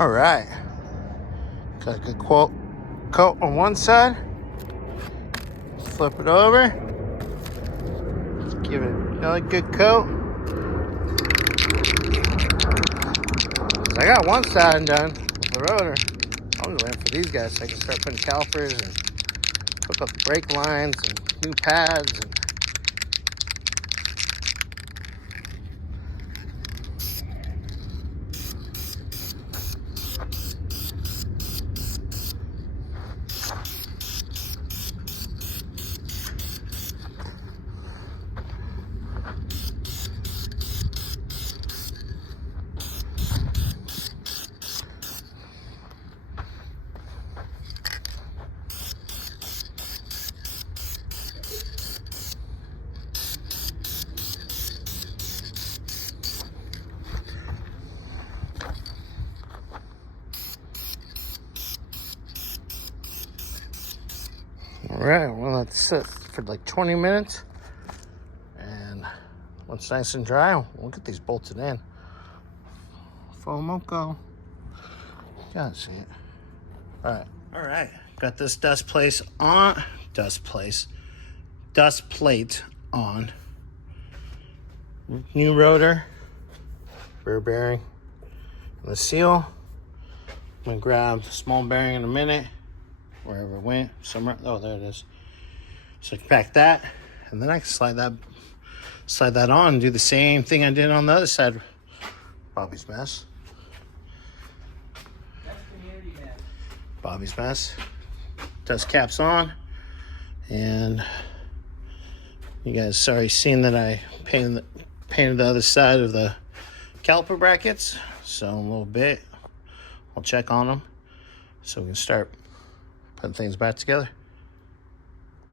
All right, got a good coat on one side. Flip it over. Give it another good coat. I got one side done with the rotor. I'm just waiting for these guys so I can start putting calipers and hook up brake lines and new pads. And all right, we'll let it sit for like 20 minutes. And once it's nice and dry, we'll get these bolted in. Fomoco. You gotta see it. All right. Got this dust plate on. New rotor, rear bearing, and the seal. I'm gonna grab the small bearing in a minute, wherever it went. Somewhere. Oh, there it is. So I can pack that, and then I can slide that on and do the same thing I did on the other side. Bobby's mess. Bobby's mess. Dust caps on, and you guys already seen that I painted the other side of the caliper brackets. So in a little bit, I'll check on them so we can start putting things back together.